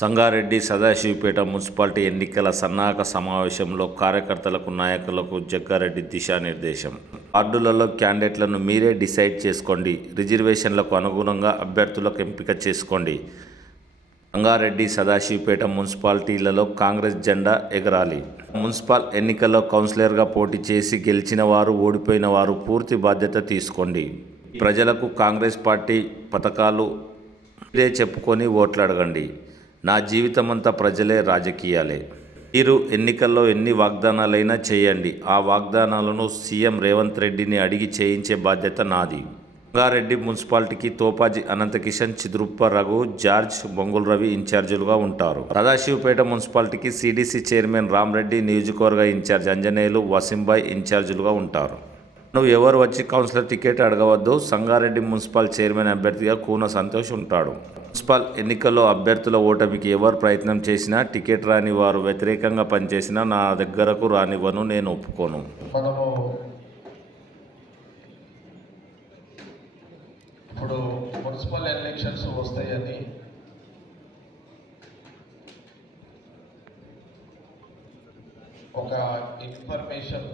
Sangareddy Sadasivpet municipality ఎన్నికల సన్నాహక సమావేశంలో కార్యకర్తలకు నాయకులకు జగ్గారెడ్డి దిశానిర్దేశం. వార్డులలో క్యాండిడేట్లను మీరే డిసైడ్ చేసుకోండి. రిజర్వేషన్లకు అనుగుణంగా అభ్యర్థులకు ఎంపిక చేసుకోండి. సంగారెడ్డి సదాశివపేట మున్సిపాలిటీలలో కాంగ్రెస్ జెండా ఎగరాలి. మున్సిపల్ ఎన్నికల్లో కౌన్సిలర్గా పోటీ చేసి గెలిచిన వారు ఓడిపోయిన వారు పూర్తి బాధ్యత తీసుకోండి. ప్రజలకు కాంగ్రెస్ పార్టీ పథకాలు మీరే చెప్పుకొని ఓట్లు అడగండి నా జీవితమంతా ప్రజలే రాజకీయాలే. మీరు ఎన్నికల్లో ఎన్ని వాగ్దానాలైనా చేయండి. ఆ వాగ్దానాలను సీఎం రేవంత్ రెడ్డిని అడిగి చేయించే బాధ్యత నాది. రంగారెడ్డి మున్సిపాలిటీకి తోపాజీ అనంతకిషన్ చిద్రుప్ప రఘు జార్జ్ బొంగుల్ రవి ఇన్ఛార్జీలుగా ఉంటారు. సదాశివపేట మున్సిపాలిటీకి సిడిసి చైర్మన్ రామ్రెడ్డి నియోజకవర్గ ఇన్ఛార్జ్ అంజనేయులు వసింభాయ్ ఇన్ఛార్జీలుగా ఉంటారు. నువ్వు ఎవరు వచ్చి కౌన్సిలర్ టికెట్ అడగవద్దు? సంగారెడ్డి మున్సిపల్ చైర్మన్ అభ్యర్థిగా కూన సంతోష్ ఉంటాడు. మున్సిపల్ ఎన్నికల్లో అభ్యర్థుల ఓటమికి ఎవరు ప్రయత్నం చేసినా టికెట్ రాని వారు వ్యతిరేకంగా పనిచేసినా నా దగ్గరకు రానివ్వను నేను ఒప్పుకోను. మనము ఇప్పుడు మున్సిపల్ ఎలక్షన్స్ వస్తాయని ఒక ఇన్ఫర్మేషన్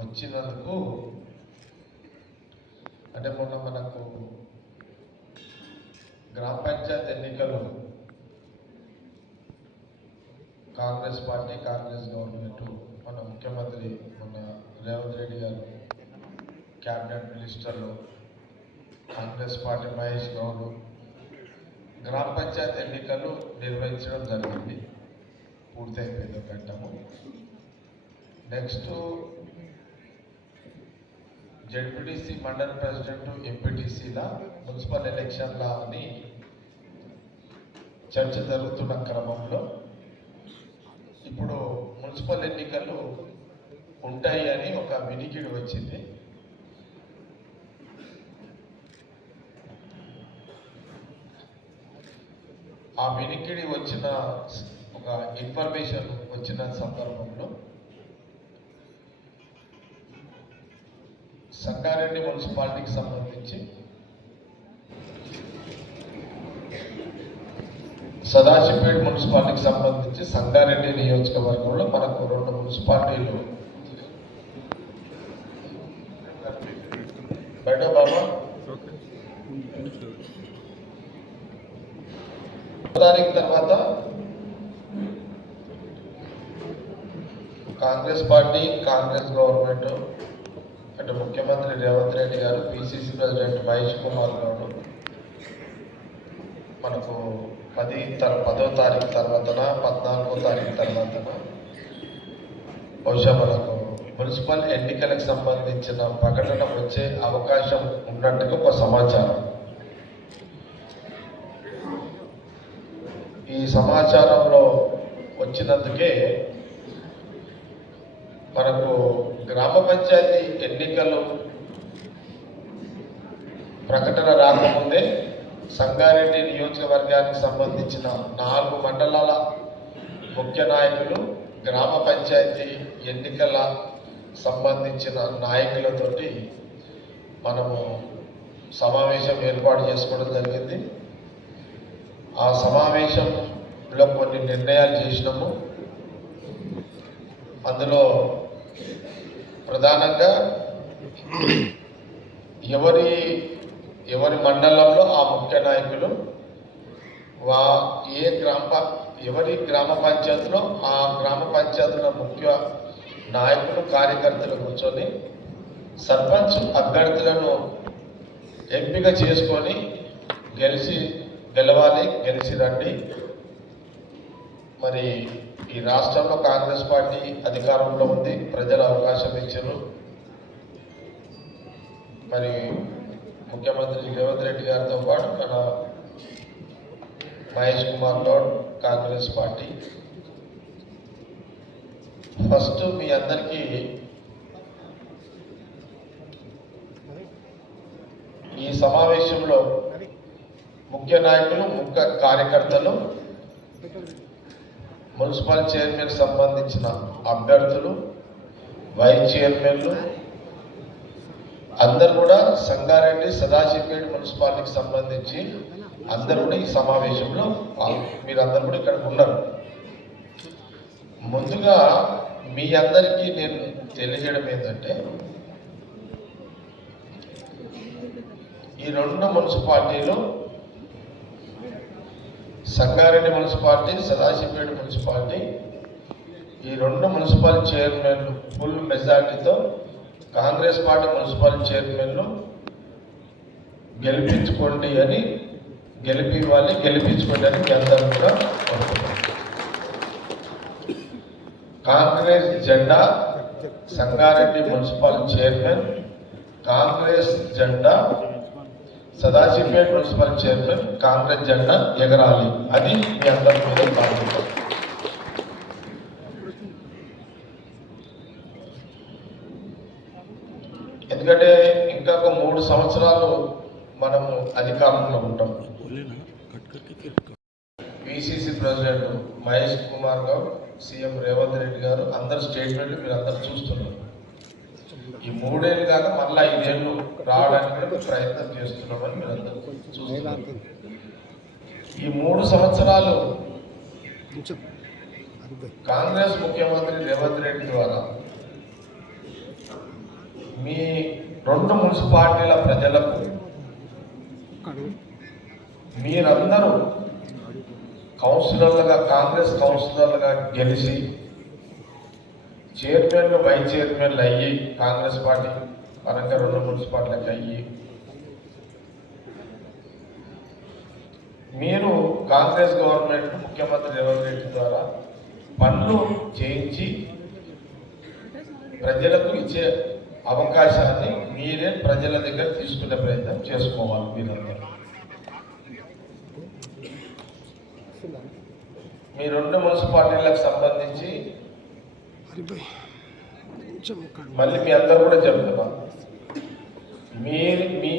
వచ్చినందుకు అంటే మొన్న మనకు గ్రామ పంచాయత్ ఎన్నికలు కాంగ్రెస్ పార్టీ కాంగ్రెస్ గవర్నమెంట్ మన ముఖ్యమంత్రి మన రేవంత్ రెడ్డి గారు క్యాబినెట్ మినిస్టర్లు కాంగ్రెస్ పార్టీ మహేష్ గౌడ్ గ్రామ పంచాయత్ ఎన్నికలు నిర్వహించడం జరిగింది. పూర్తయిపోయింది ఒక నెక్స్ట్ జెడ్పీటీసీ మండల్ ప్రెసిడెంట్ ఎంపీటీసీల మున్సిపల్ ఎలక్షన్ల అని చర్చ జరుగుతున్న క్రమంలో ఇప్పుడు మున్సిపల్ ఎన్నికలు ఉంటాయి అని ఒక వినికిడి వచ్చింది. ఆ వినికిడి వచ్చిన ఒక ఇన్ఫర్మేషన్ వచ్చిన సందర్భంలో సంగారెడ్డి మున్సిపాలిటీకి సంబంధించి సదాశివపేట మున్సిపాలిటీకి సంబంధించి సంగారెడ్డి నియోజకవర్గంలో మనకు రెండు మున్సిపాలిటీలు. బయట బాబా? తారీఖు తర్వాత కాంగ్రెస్ పార్టీ కాంగ్రెస్ గవర్నమెంట్ ముఖ్యమంత్రి రేవంత్ రెడ్డి గారు పిసిసి ప్రెసిడెంట్ మహేష్ కుమార్ గౌడ్ మనకు పది తర పదో తారీఖు తర్వాతన పద్నాలుగో తారీఖు తర్వాతన బహుశా మనకు మున్సిపల్ ఎన్నికలకు సంబంధించిన ప్రకటన వచ్చే అవకాశం ఉన్నట్టుగా ఒక సమాచారం. ఈ సమాచారంలో వచ్చినందుకే మనకు గ్రామ పంచాయతీ ఎన్నికలు ప్రకటన రాకముందే సంగారెడ్డి నియోజకవర్గానికి సంబంధించిన నాలుగు మండలాల ముఖ్య నాయకులు గ్రామ పంచాయతీ ఎన్నికల సంబంధించిన నాయకులతోటి మనము సమావేశం ఏర్పాటు చేసుకోవడం జరిగింది. ఆ సమావేశంలో కొన్ని నిర్ణయాలు చేసినాము. అందులో ప్రధానంగా ఎవరి ఎవరి మండలంలో ఆ ముఖ్య నాయకులు వా ఏ గ్రామ ఎవరి గ్రామ పంచాయతీలో ఆ గ్రామ పంచాయతీల ముఖ్య నాయకులు కార్యకర్తలు కూర్చొని సర్పంచ్ అభ్యర్థులను ఎంపిక చేసుకొని గెలిచి గెలవాలి గెలిచి రండి. మరి ఈ రాష్ట్రంలో కాంగ్రెస్ పార్టీ అధికారంలో ఉంది. ప్రజలు అవకాశం ఇచ్చారు. మరి ముఖ్యమంత్రి రేవంత్ రెడ్డి గారితో పాటు మన మహేష్ కుమార్ గౌడ్ కాంగ్రెస్ పార్టీ. ఫస్ట్ మీ అందరికీ ఈ సమావేశంలో ముఖ్య నాయకులు ముఖ్య కార్యకర్తలు మున్సిపల్ చైర్మన్ సంబంధించిన అభ్యర్థులు వైస్ చైర్మన్లు అందరు కూడా సంగారెడ్డి సదాశివపేట మున్సిపాలిటీకి సంబంధించి అందరు కూడా ఈ సమావేశంలో పాల్గొ- మీరందరూ కూడా ఇక్కడ ఉన్నారు. ముందుగా మీ అందరికీ నేను తెలియజేయడం ఏంటంటే ఈ రెండు మున్సిపాలిటీలు సంగారెడ్డి మున్సిపాలిటీ సదాశివపేట మున్సిపాలిటీ. ఈ రెండు మున్సిపల్ చైర్మన్లు ఫుల్ మెజార్టీతో కాంగ్రెస్ పార్టీ మున్సిపల్ చైర్మన్లు గెలిపించుకోండి అని గెలిపి వాళ్ళని గెలిపించుకోండి అని మీ అందరూ కూడా కాంగ్రెస్ జెండా సంగారెడ్డి మున్సిపల్ చైర్మన్ కాంగ్రెస్ జెండా సదాశివపేట మున్సిపల్ చైర్మన్ కాంగ్రెస్ జెండా ఎగరాలి. అది మీ అందరి మీద బాధ్యత. ఎందుకంటే ఇంకా ఒక మూడు సంవత్సరాలు మనము అధికారంలో ఉంటాం. పిసిసి ప్రెసిడెంట్ మహేష్ కుమార్ గారు సీఎం రేవంత్ రెడ్డి గారు అందరు స్టేట్మెంట్లు మీరు అందరు చూస్తున్నారు. ఈ మూడేళ్ళు కాక మళ్ళీ ఐదేళ్ళు రావడానికి ప్రయత్నం చేస్తున్నామని మీరు అందరూ చూస్తున్నారు. ఈ మూడు సంవత్సరాలు కాంగ్రెస్ ముఖ్యమంత్రి రేవంత్ రెడ్డి ద్వారా మీ రెండు మున్సిపాలిటీల ప్రజలకు మీరందరూ కౌన్సిలర్లుగా కాంగ్రెస్ కౌన్సిలర్లుగా గెలిచి చైర్మన్లు వైస్ చైర్మన్లు అయ్యి కాంగ్రెస్ పార్టీ పరంగా రెండు మున్సిపాలిటీలకు అయ్యి మీరు కాంగ్రెస్ గవర్నమెంట్ ముఖ్యమంత్రి రేవంత్ రెడ్డి ద్వారా పనులు చేయించి ప్రజలకు ఇచ్చే అవకాశాన్ని మీరే ప్రజల దగ్గర తీసుకునే ప్రయత్నం చేసుకోవాలి మీరందరూ. మీ రెండు మున్సిపాలిటీలకు సంబంధించి మళ్ళీ మీ అందరు కూడా చెప్తున్నా మీరు మీ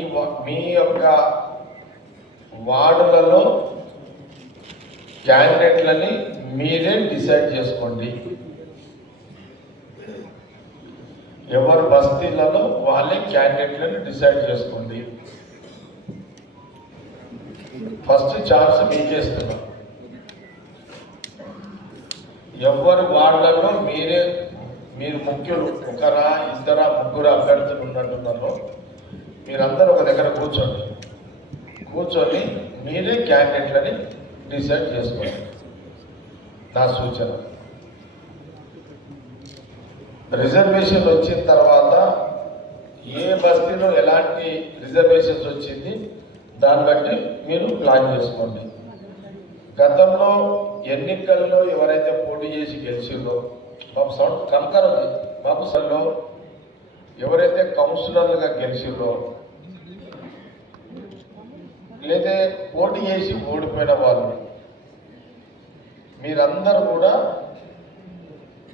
మీ యొక్క వార్డులలో క్యాండిడేట్లని మీరే డిసైడ్ చేసుకోండి. ఎవరు బస్తీలలో వాళ్ళే క్యాండిడేట్లను డిసైడ్ చేసుకోండి. ఫస్ట్ ఛాన్స్ మీకేస్తున్నాం ఎవరు వాళ్ళలో మీరే మీరు ముఖ్యులు ఒకరా ఇద్దరా ముగ్గురు అభ్యర్థులు ఉన్నట్టున్నారో. మీరందరూ ఒక దగ్గర కూర్చోండి. కూర్చొని మీరే క్యాండిడేట్లని డిసైడ్ చేసుకోండి. నా సూచన. రిజర్వేషన్ వచ్చిన తర్వాత ఏ బస్తీలో ఎలాంటి రిజర్వేషన్స్ వచ్చింది దాన్ని బట్టి మీరు ప్లాన్ చేసుకోండి. గతంలో ఎన్నికల్లో ఎవరైతే పోటీ చేసి గెలిచిందో బాబు సౌండ్ కనకరం బాబు సల్లో ఎవరైతే కౌన్సిలర్లుగా గెలిచిందో లేదా పోటీ చేసి ఓడిపోయిన వాళ్ళు మీరందరూ కూడా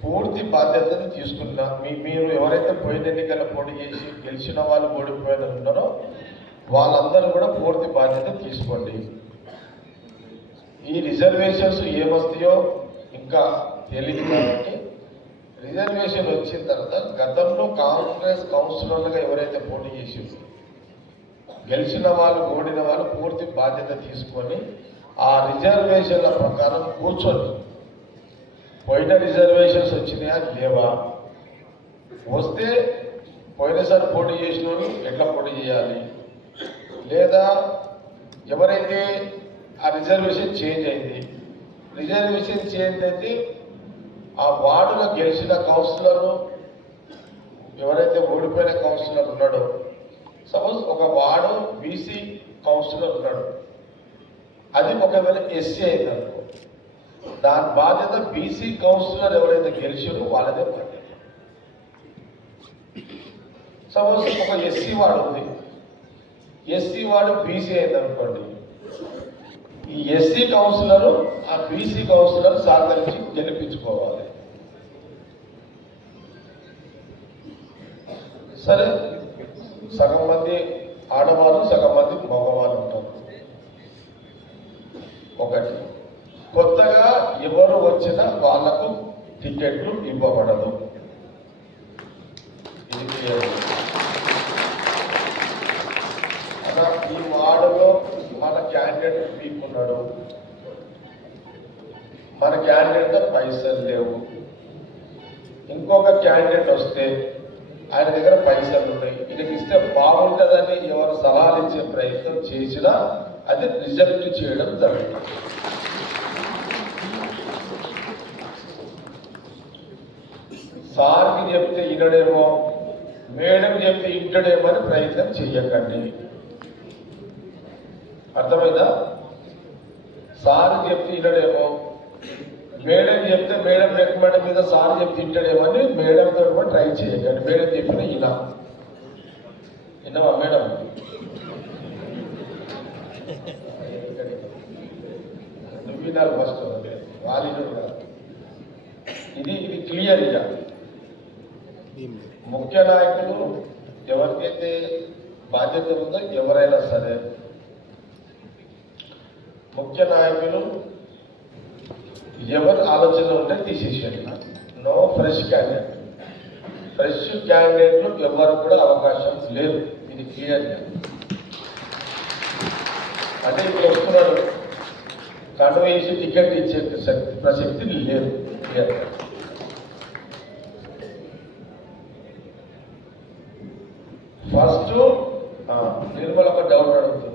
పూర్తి బాధ్యతను తీసుకున్నా మీ మీరు ఎవరైతే పోయిన ఎన్నికల్లో పోటీ చేసి గెలిచిన వాళ్ళు ఓడిపోయిన ఉన్నారో వాళ్ళందరూ కూడా పూర్తి బాధ్యత తీసుకోండి. ఈ రిజర్వేషన్స్ ఏమొస్తాయో ఇంకా తెలియదు కాబట్టి రిజర్వేషన్ వచ్చిన తర్వాత గతంలో కాంగ్రెస్ కౌన్సిలర్లుగా ఎవరైతే పోటీ చేసిందో గెలిచిన వాళ్ళు ఓడిన వాళ్ళు పూర్తి బాధ్యత తీసుకొని ఆ రిజర్వేషన్ల ప్రకారం కూర్చొని పోయిన రిజర్వేషన్స్ వచ్చినాయా లేవా? వస్తే పోయినసారి పోటీ చేసిన వాళ్ళు ఎట్లా పోటీ చేయాలి? లేదా ఎవరైతే ఆ రిజర్వేషన్ చేంజ్ అయింది. రిజర్వేషన్ చేంజ్ అయితే ఆ వార్డులో గెలిచిన కౌన్సిలర్ ఎవరైతే ఓడిపోయిన కౌన్సిలర్ ఉన్నాడో సపోజ్ ఒక వార్డు బీసీ కౌన్సిలర్ ఉన్నాడు. అది ఒకవేళ ఎస్సీ అయింది అనుకో దాని బాధ్యత బీసీ కౌన్సిలర్ ఎవరైతే గెలిచారో వాళ్ళదే బాధ్యత. సపోజ్ ఒక ఎస్సీ వార్డు ఉంది. ఎస్సీ వార్డు బీసీ అయింది అనుకోండి ఈ ఎస్సీ కౌన్సిలర్ ఆ బీసీ కౌన్సిలర్ సహకరించి గెలిపించుకోవాలి. సరే సగం మంది ఆడవాళ్ళు సగం మంది మగవాళ్ళు ఉంటారు. ఒకటి కొత్తగా ఎవరు వచ్చినా వాళ్ళకు టికెట్లు ఇవ్వబడదు. ఇది clear. ఈ వార్డులో మన క్యాండిడేట్ పీకున్నాడు మన క్యాండిడేట్ పైసలు లేవు. ఇంకొక క్యాండిడేట్ వస్తే ఆయన దగ్గర పైసలు ఉన్నాయి. ఈయనకి ఇస్తే బాగుంటుందని ఎవరు సలహాలు ఇచ్చే ప్రయత్నం చేసినా అది రిజెక్ట్ చేయడం జరుగుతుంది. సార్కి చెప్తే వినడేమో మేడం చెప్తే ఇంటడేమో అని ప్రయత్నం చెయ్యకండి అర్థమైందా? సార్ చెప్తే వినడేమో మేడం చెప్తే మేడం రికమెండ్ మీద సార్ చెప్తే ఇంటడేమో అని మేడం తోటి కూడా ట్రై చేయండి మేడం చెప్పిన ఇలా విన్నావా మేడం? నువ్వు వినాలి ఫస్ట్ వాళ్ళు ఇది ఇది క్లియర్ ఇక. ముఖ్య నాయకులు ఎవరికైతే బాధ్యత ఉందో ఎవరైనా సరే ముఖ్య నాయకులు ఎవరి ఆలోచన ఉంటే తీసేసేయండి. నో ఫ్రెష్ క్యాండిడేట్ ఫ్రెష్ క్యాండిడేట్లు ఎవరు కూడా అవకాశం లేదు. ఇది క్లియర్ అంటే ఇప్పుడు వస్తున్నాడు కన్ను వేసి టికెట్ ఇచ్చే శక్తి ప్రసక్తి లేదు. క్లియర్ ఫస్ట్ నిర్మల ఒక డౌట్ అడుగుతుంది.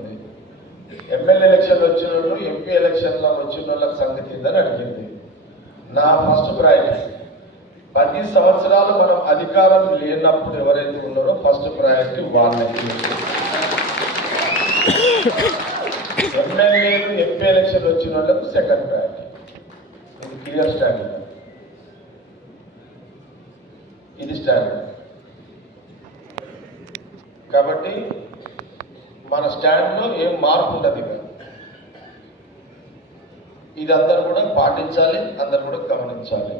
ఎమ్మెల్యే ఎలక్షన్లు వచ్చిన వాళ్ళు ఎంపీ ఎలక్షన్లో వచ్చిన వాళ్ళకి సంగతి ఏందని అడిగింది. నా ఫస్ట్ ప్రయారిటీ పది సంవత్సరాలు మనం అధికారం లేనప్పుడు ఎవరైతే ఉన్నారో ఫస్ట్ ప్రయారిటీ వాళ్ళకి ఎమ్మెల్యేలు ఎంపీ ఎలక్షన్ వచ్చిన వాళ్ళకు సెకండ్ ప్రయారిటీ ఇది క్లియర్ స్టాండర్డ్ ఇది స్టాండర్డ్ కాబట్టి మన స్టాండ్లో ఏం మార్పు ఉండదు ఇక ఇది అందరు కూడా పాటించాలి అందరు కూడా గమనించాలి.